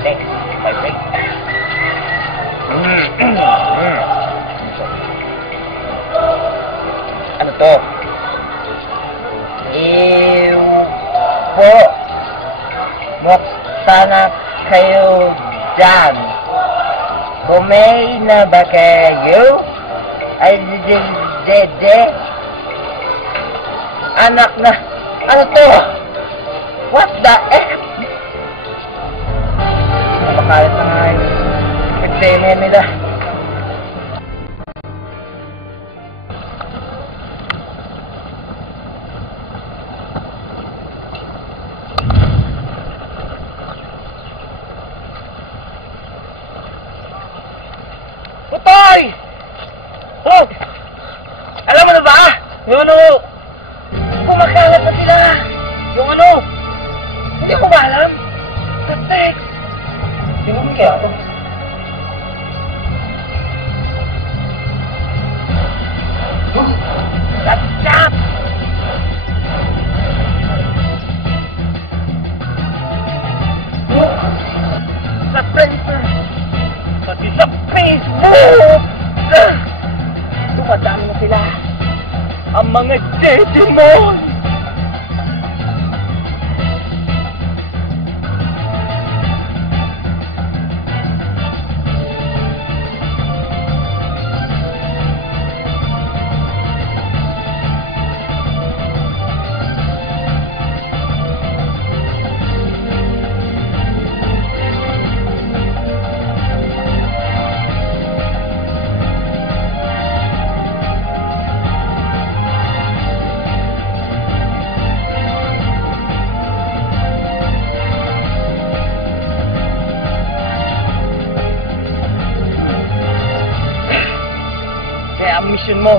Thanks. My break. Ano to? Po. Sana kayo dyan. Kumain na ba kayo? Ay, dede. Anak na. Ano to? What the heck? Napakalit na nga yung examen nila. Putoy! Oh! Alam mo na ba? Yung ano? Kumakalat na sila! Yung ano? Hindi ko ba alam? Sa text! Sino mo kaya ito? Sa chat! Sa friends na! Pati sa Facebook! Dumadami na sila! Ang mga Digimon! Ang mission mo,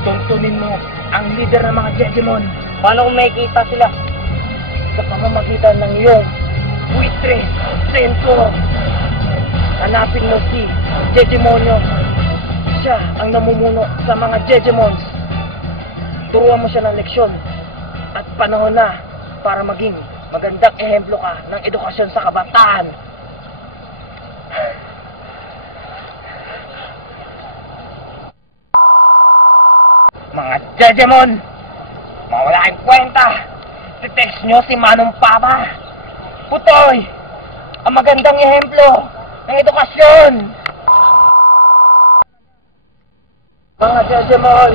tuntunin mo ang leader ng mga Digimon. Paano kung makikita sila? Sa pamamagitan ng iyong buitre, sensor. Hanapin mo si Digimonyo. Siya ang namumuno sa mga Digimons. Turuan mo siya ng leksyon. At panahon na para maging magandang ehemplo ka ng edukasyon sa kabataan. Mga Digimon, mawala kayong kwenta. I-text nyo si Manong Papa. Putoy, ang magandang ehemplo ng edukasyon. Mga Digimon,